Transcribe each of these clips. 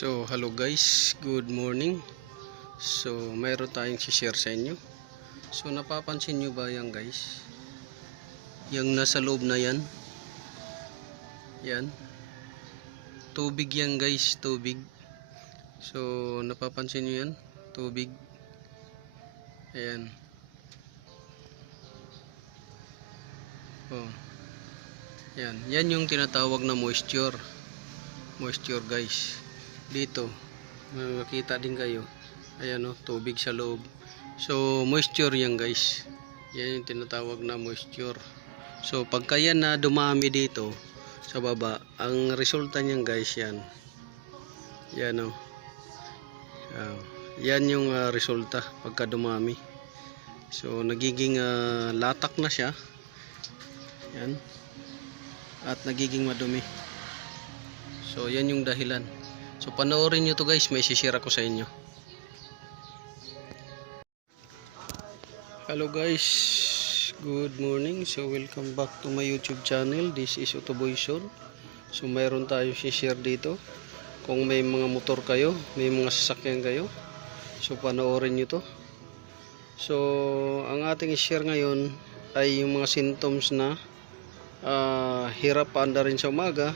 So, hello guys, good morning. So, mayroon tayong share sa inyo. So, napapansin nyo ba yan guys? Yung nasa loob na yan. Yan. Tubig yan guys, tubig. So, napapansin nyo yan? Tubig. Ayan. Oh. Yan. Yan yung tinatawag na moisture. Moisture guys. Dito makita din kayo, ayan o, tubig sa loob. So moisture yan guys, yan yung tinatawag na moisture. So pagka yan na dumami dito sa baba, ang resulta niyan guys, yan o, yan yung resulta pagka dumami. So nagiging latak na siya, yan, at nagiging madumi. So yan yung dahilan. So panoorin nyo to guys, may share ako sa inyo. Hello guys, good morning. So welcome back to my YouTube channel. This is Utoboy Show. So mayroon tayo share dito. Kung may mga motor kayo, may mga sasakyan kayo, so panoorin nyo to. So ang ating share ngayon ay yung mga symptoms na hirap paanda rin sa umaga.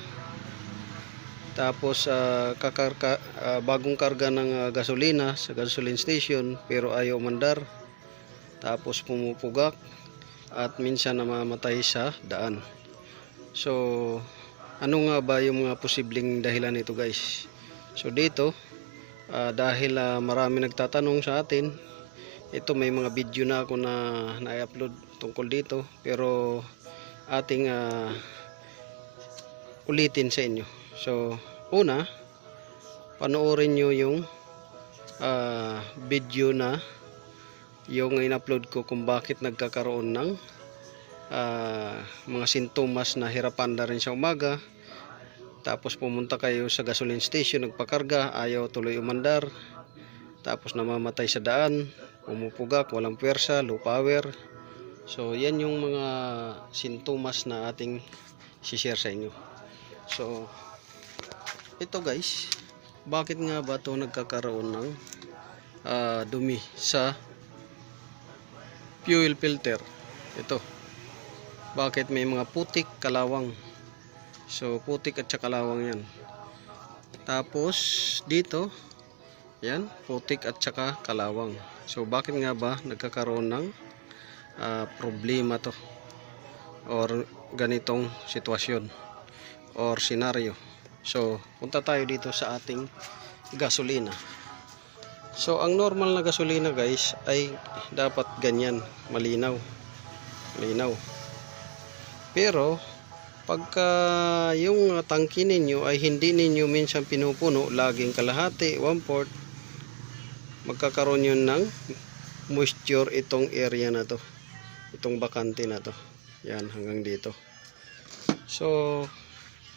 Tapos bagong karga ng gasolina sa gasoline station pero ayaw mandar. Tapos pumupugak at minsan namamatay sa daan. So ano nga ba yung mga posibleng dahilan nito guys? So dito dahil marami nagtatanong sa atin, ito may mga video na ako na na-upload tungkol dito, pero ating ulitin sa inyo. So una, panoorin nyo yung video na yung in-upload ko kung bakit nagkakaroon ng mga sintomas na hirapan na rin sa umaga. Tapos pumunta kayo sa gasoline station, nagpakarga, ayaw tuloy umandar, tapos namamatay sa daan, pumupugak, walang puwersa, low power. So yan yung mga sintomas na ating share sa inyo. So ito guys, bakit nga ba ito nagkakaroon ng dumi sa fuel filter? Ito, bakit may mga putik, kalawang? So putik at saka kalawang yan. Tapos dito, yan, putik at saka kalawang. So bakit nga ba nagkakaroon ng problema to, or ganitong sitwasyon or senaryo? So punta tayo dito sa ating gasolina. So ang normal na gasolina guys ay dapat ganyan, malinaw. Pero pagka yung tangke ninyo ay hindi ninyo minsan pinupuno, laging kalahati, 1/4, magkakaroon yun ng moisture itong area na to, itong bakante na to, yan hanggang dito. So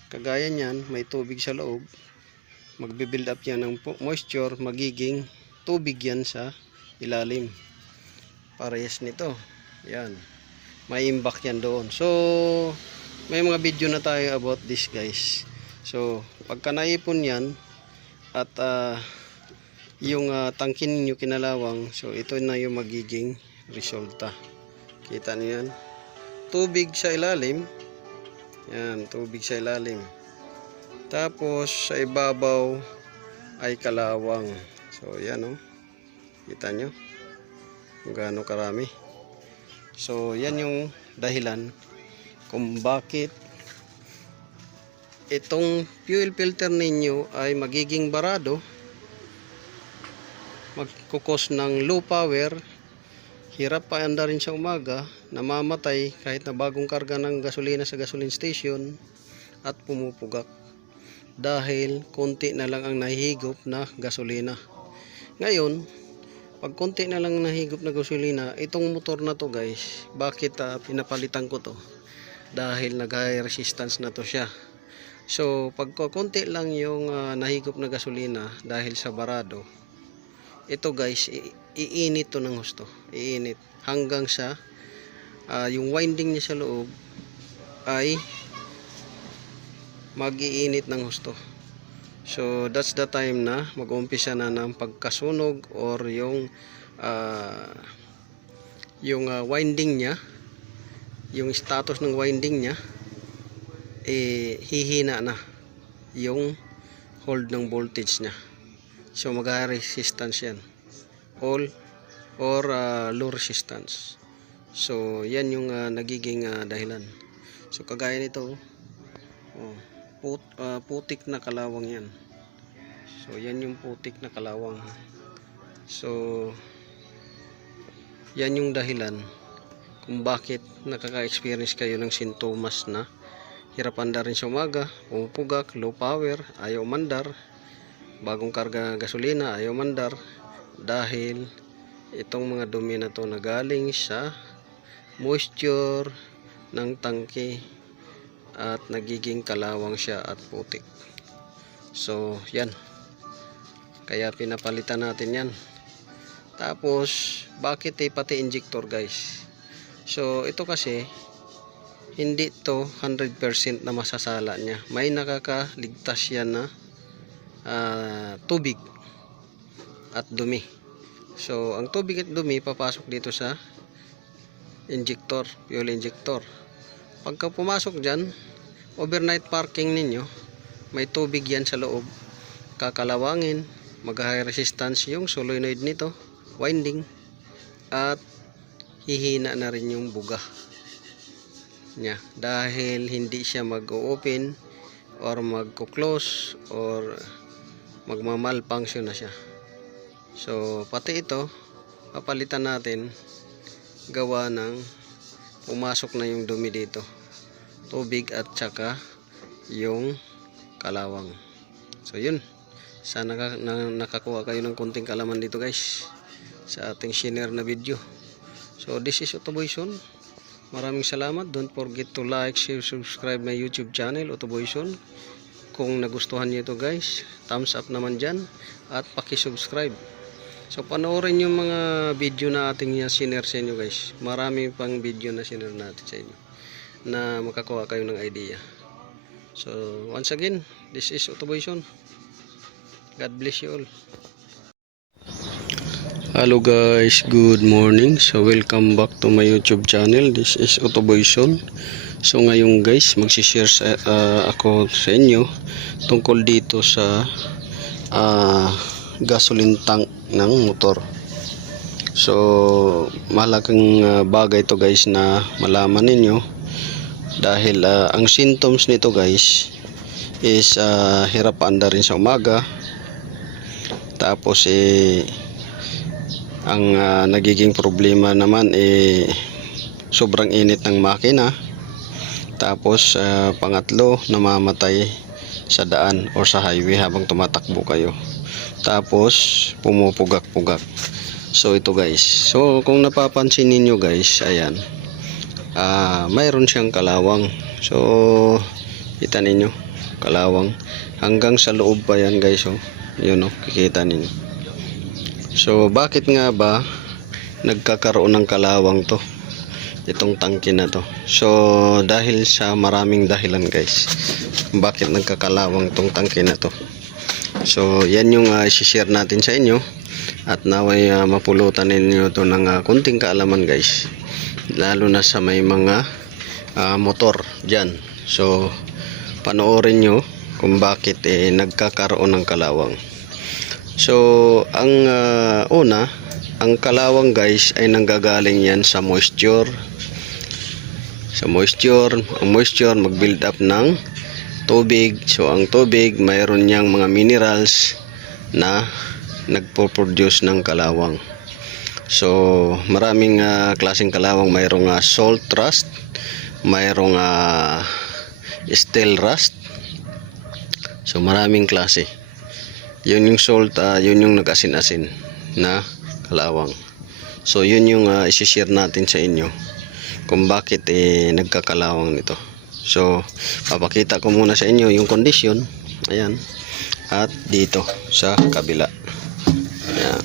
kagaya niyan, may tubig sa loob, magbe-build up yan ng moisture, magiging tubig yan sa ilalim. Parehas nito, yan, may imbak yan doon. So may mga video na tayo about this guys. So pagka naipon yan at yung tangke ninyo kinalawang, so ito na yung magiging resulta. Kita niyo yan, tubig sa ilalim. Yan, tubig sa ilalim. Tapos sa ibabaw ay kalawang. So yan o, kita nyo kung gaano karami. So yan yung dahilan kung bakit itong fuel filter ninyo ay magiging barado, magkukos ng low power, hirap paanda rin sa umaga, namamatay kahit na bagong karga ng gasolina sa gasoline station, at pumupugak dahil konti na lang ang nahihigop na gasolina. Ngayon, pag konti na lang nahihigop na gasolina, itong motor na to guys, bakit pinapalitan ko to? Dahil nag-high resistance na to siya. So pag konti lang yung nahigop na gasolina dahil sa barado, ito guys, iinit to ng husto, iinit hanggang sa yung winding niya sa loob ay mag-iinit ng husto. So that's the time na mag-uumpisa na ng pagkasunog or yung winding niya, yung status ng winding niya hihina na yung hold ng voltage niya. So mag-resistance yan, all or low resistance. So yan yung nagiging dahilan. So kagaya nito, putik na kalawang yan. So yan yung putik na kalawang. So yan yung dahilan kung bakit nakaka-experience kayo ng sintomas na hirap andar rin sa umaga, pumupugak, low power, ayaw mandar, bagong karga gasolina, ayaw mandar, dahil itong mga dumi na to na galing sa moisture ng tangke at nagiging kalawang siya at putik. So yan, kaya pinapalitan natin yan. Tapos bakit pati injector guys? So ito kasi hindi to 100% na masasala niya, may nakakaligtas yan na tubig at dumi. So ang tubig at dumi papasok dito sa injector, fuel injector. Pagka pumasok dyan, overnight parking ninyo, may tubig yan sa loob, kakalawangin, mag-high resistance yung solenoid nito, winding, at hihina na rin yung buga niya dahil hindi siya mag-open or mag-close or magma-malfunction na siya. So pati ito papalitan natin, gawa ng pumasok na yung dumi dito, tubig at saka yung kalawang. So yun, sana nakakuha kayo ng konting kalaman dito guys sa ating share na video. So this is Otoboyson. Maraming salamat. Don't forget to like, share, subscribe my YouTube channel Otoboyson. Kung nagustuhan niyo ito guys, thumbs up naman dyan at paki-subscribe. So panoorin yung mga video na ating sinare sa inyo guys. Marami pang video na sinare natin sa inyo na makakuha kayo ng idea. So once again, this is Otoboyson. God bless you all. Hello guys, good morning. So welcome back to my YouTube channel. This is Otoboyson. So ngayon guys, magsishare ako sa inyo tungkol dito sa gasoline tank ng motor. So malaking bagay to guys na malaman ninyo, dahil ang symptoms nito guys is hirap paanda rin sa umaga. Tapos ang nagiging problema naman sobrang init ng makina. Tapos pangatlo, namamatay sa daan o sa highway habang tumatakbo kayo. Tapos pumupugak-pugak. So ito guys, so kung napapansin ninyo guys, ayan, mayroon siyang kalawang. So kita ninyo, kalawang hanggang sa loob pa yan guys. Yun kikita ninyo. So bakit nga ba nagkakaroon ng kalawang to, itong tangke na to? So dahil sa maraming dahilan guys bakit nagkakalawang tong tangke na to. So yan yung i-share natin sa inyo, at naway mapulutan ninyo to ng kunting kaalaman guys, lalo na sa may mga motor dyan. So panoorin nyo kung bakit nagkakaroon ng kalawang. So ang una, ang kalawang guys ay nanggagaling yan sa moisture. Ang moisture mag-build up ng tubig. So ang tubig, mayroon niyang mga minerals na nagpo-produce ng kalawang. So maraming klaseng kalawang. Mayroong salt rust, mayroong steel rust. So maraming klase. Yun yung salt, yun yung nag-asin-asin na kalawang. So yun yung i-share natin sa inyo kung bakit nagkakalawang nito. So papakita ko muna sa inyo yung condition, ayan, at dito sa kabila, ayan.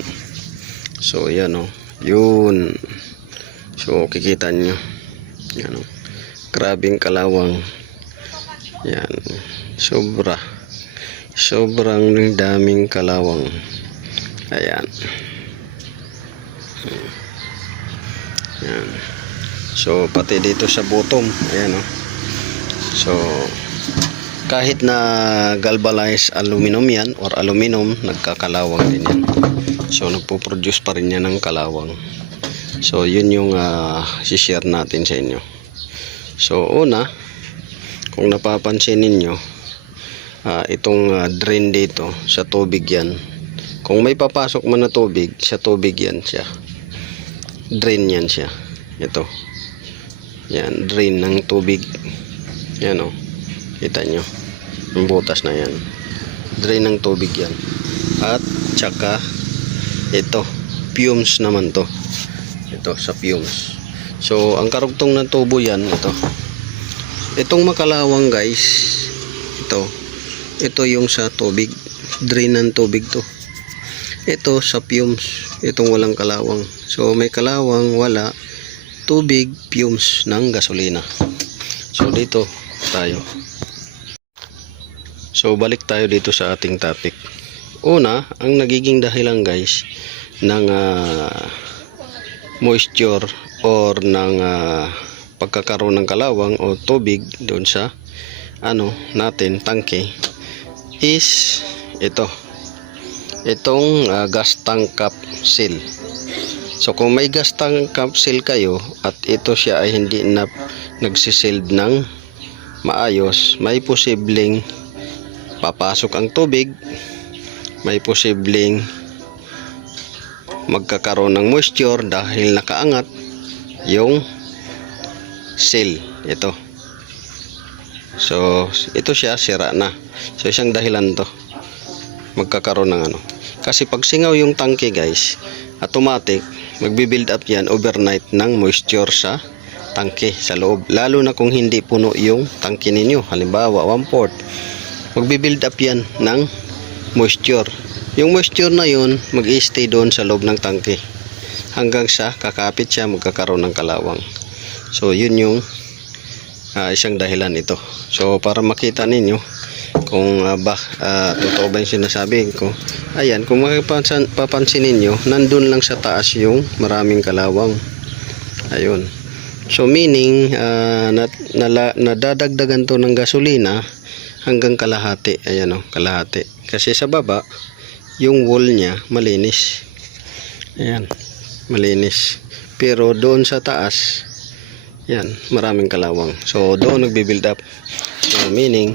So yan yun. So kikita nyo, yan grabing kalawang yan, sobra. Sobrang daming kalawang. Ayan. Ayan. So pati dito sa bottom, ayan oh. So kahit na galvanized aluminum yan or aluminum, nagkakalawang din yan. So nagpo-produce pa rin yan ng kalawang. So yun yung share natin sa inyo. So una, kung napapansin ninyo, itong drain dito sa tubig yan. Kung may papasok man na tubig, sa tubig yan siya. Drain yan siya. Ito. Yan, drain ng tubig. Yan o. Kita nyo. Yung butas na yan. Drain ng tubig yan. At tsaka ito. Fumes naman to. Ito sa fumes. So, ang karugtong ng tubo yan, ito. Itong makalawang guys, ito yung sa tubig. Drain ng tubig to. Ito sa fumes. Itong walang kalawang. So, may kalawang, wala. Tubig, fumes ng gasolina. So, dito tayo. So, balik tayo dito sa ating topic. Una, ang nagiging dahilan guys ng moisture or ng pagkakaroon ng kalawang o tubig doon sa natin, tangke, is itong gas tank cap seal. So kung may gas tank cap seal kayo at ito siya ay hindi na nagsisild ng maayos, may posibleng papasok ang tubig, may posibleng magkakaroon ng moisture dahil nakaangat yung seal. Ito. So ito siya, sira na. So isang dahilan to magkakaroon ng kasi pag singaw yung tangke guys, automatic magbi-build up yan overnight ng moisture sa tangke sa loob, lalo na kung hindi puno yung tangke ninyo, halimbawa 1/4, magbi-build up yan ng moisture. Yung moisture na yun mag-i-stay doon sa loob ng tangke hanggang sa kakapit siya, magkakaroon ng kalawang. So yun yung isang dahilan ito. So para makita ninyo kung totoo ba yung sinasabi ko, ayan, kung papansin ninyo, nandun lang sa taas yung maraming kalawang. Ayun. So meaning nadadagdagan to ng gasolina hanggang kalahati. Ayan o, kalahati. Kasi sa baba yung wall niya malinis. Ayan, malinis. Pero doon sa taas, yan, maraming kalawang. So doon nagbi-build up. So meaning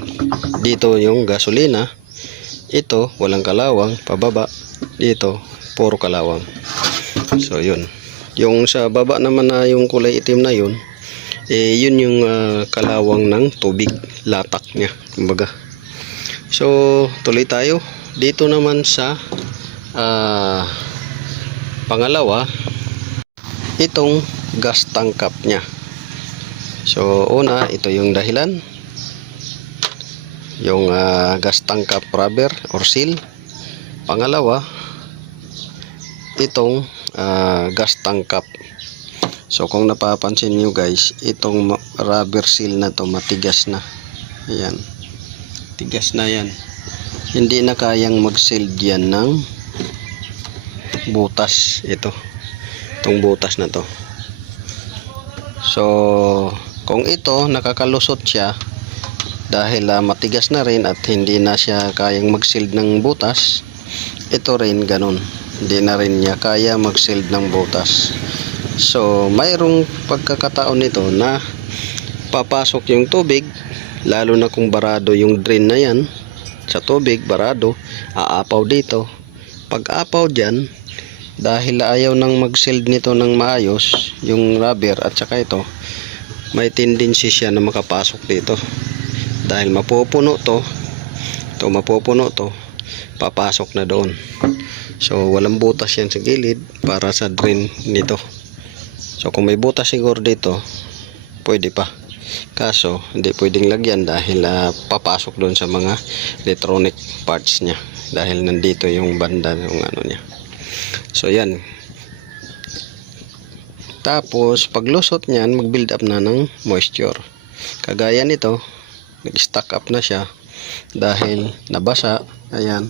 dito yung gasolina, ito walang kalawang, pababa dito puro kalawang. So yun. Yung sa baba naman na yung kulay itim na yun, yun yung kalawang ng tubig, latak niya kumbaga. So tuloy tayo dito naman sa pangalawa, itong gas tank cap nya. So una, ito yung dahilan, yung gas tank cap rubber or seal. Pangalawa, itong gas tank cap. So kung napapansin nyo guys, itong rubber seal na to matigas na. Ayan, tigas na yan, hindi na kayang mag-sealed yan ng butas. Itong butas na to. So kung ito nakakalusot siya dahil matigas na rin at hindi na siya kayang mag-sealed ng butas, ito rin ganun, hindi na rin niya kaya mag-sealed ng butas. So mayroong pagkakataon nito na papasok yung tubig, lalo na kung barado yung drain na yan sa tubig, barado, aapaw dito. Pag apaw dyan, dahil ayaw nang mag-sealed nito ng maayos yung rubber at saka ito, may tendency siya na makapasok dito dahil mapupuno to, papasok na doon. So walang butas yan sa gilid para sa drain nito. So kung may butas siguro dito, pwede pa, kaso hindi pwedeng lagyan dahil papasok doon sa mga electronic parts nya dahil nandito yung banda ng niya. So yan. Tapos paglusot niyan, mag-build up na ng moisture. Kagaya nito, nag-stack up na siya. dahil nabasa. Ayan,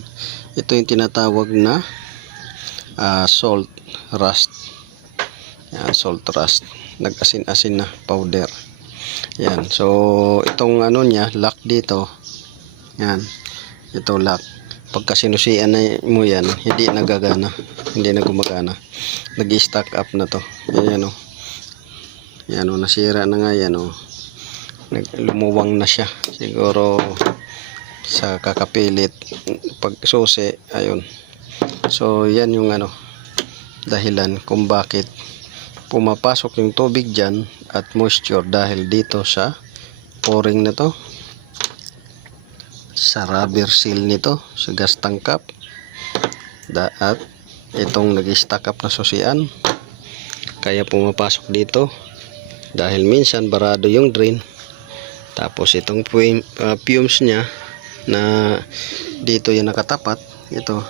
ito yung tinatawag na salt rust. Ayan, salt rust, nag-asin-asin na powder. Ayan, so itong ano niya, lock dito. Ayan, ito lock. Pagka sinusian na mo yan, hindi nagagana, hindi na gumagana, nag-stack up na to. Ayan o, yan o, nasira na nga yan o, lumuwang na siya siguro sa kakapilit pag susi. Ayun, so yan yung ano, dahilan kung bakit pumapasok yung tubig dyan at moisture, dahil dito sa pouring na to, sa rubber seal nito, sa gas tank cap, at itong nag-stack up na susian, kaya pumapasok dito dahil minsan barado yung drain. Tapos itong fumes nya na dito yung nakatapat, ito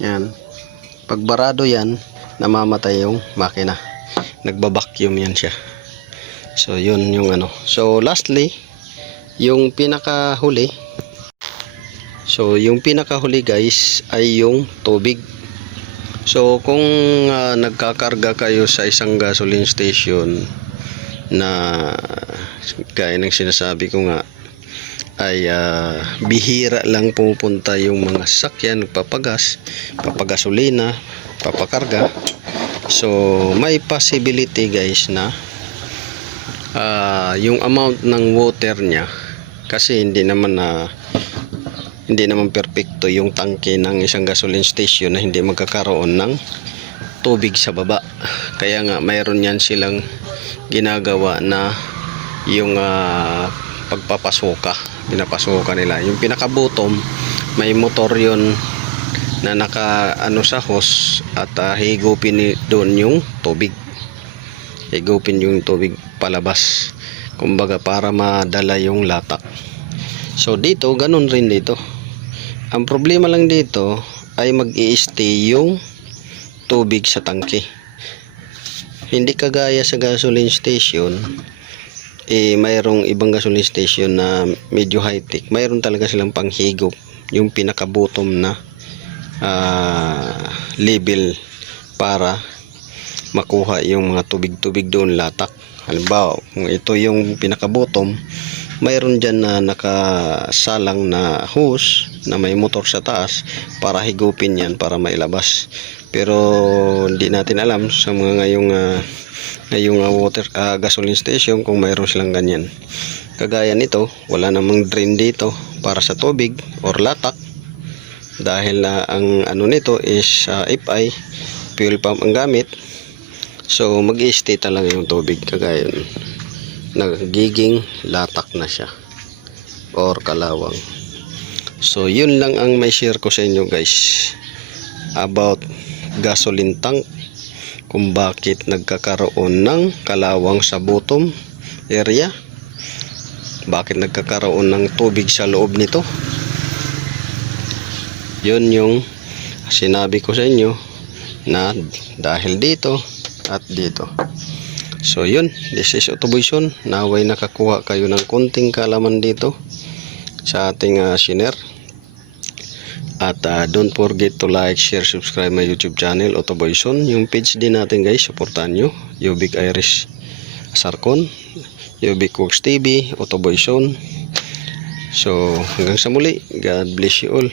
yan, pag barado yan, namamatay yung makina, nagbabacuum yan siya. So yun yung ano. So lastly, yung pinakahuli, guys ay yung tubig. So kung nagkakarga kayo sa isang gasoline station na gaya ng sinasabi ko nga, ay bihira lang pupunta yung mga sasakyan, papagasolina, papakarga. So may possibility guys na yung amount ng water nya, kasi hindi naman perfecto yung tangke ng isang gasoline station na hindi magkakaroon ng tubig sa baba. Kaya nga mayroon yan silang ginagawa na yung pinapasuka nila. Yung pinaka-bottom, may motor yon na naka sa hose, at higupin doon yung tubig. Higupin yung tubig palabas, kumbaga para madala yung latak. So dito, ganun rin dito. Ang problema lang dito ay mag-i-stay yung tubig sa tangke. Hindi kagaya sa gasoline station, mayroong ibang gasoline station na medyo high-tech. Mayroon talaga silang panghigop, yung pinaka-bottom na level para makuha yung mga tubig-tubig doon, latak. Halimbawa, kung ito yung pinaka-bottom, mayroon dyan na nakasalang na hose na may motor sa taas para higupin yan para mailabas. Pero hindi natin alam sa mga ngayong gasoline station kung mayroon silang ganyan. Kagaya nito, wala namang drain dito para sa tubig or latak, dahil ang ano nito is FI, fuel pump ang gamit. So mag-i-stay talaga yung tubig, kagaya yun, nagiging latak na siya or kalawang. So yun lang ang may share ko sa inyo guys about gasoline tank, kung bakit nagkakaroon ng kalawang sa bottom area, bakit nagkakaroon ng tubig sa loob nito. Yun yung sinabi ko sa inyo, na dahil dito at dito. So yun, this is Otoboyson. Naway nakakuha kayo ng konting kaalaman dito sa ating share. At don't forget to like, share, subscribe my YouTube channel, Otoboyson. Yung page din natin guys, supportan nyo. Yubik Irish Sarcon, Yubik Works TV, Otoboyson. So hanggang sa muli, God bless you all.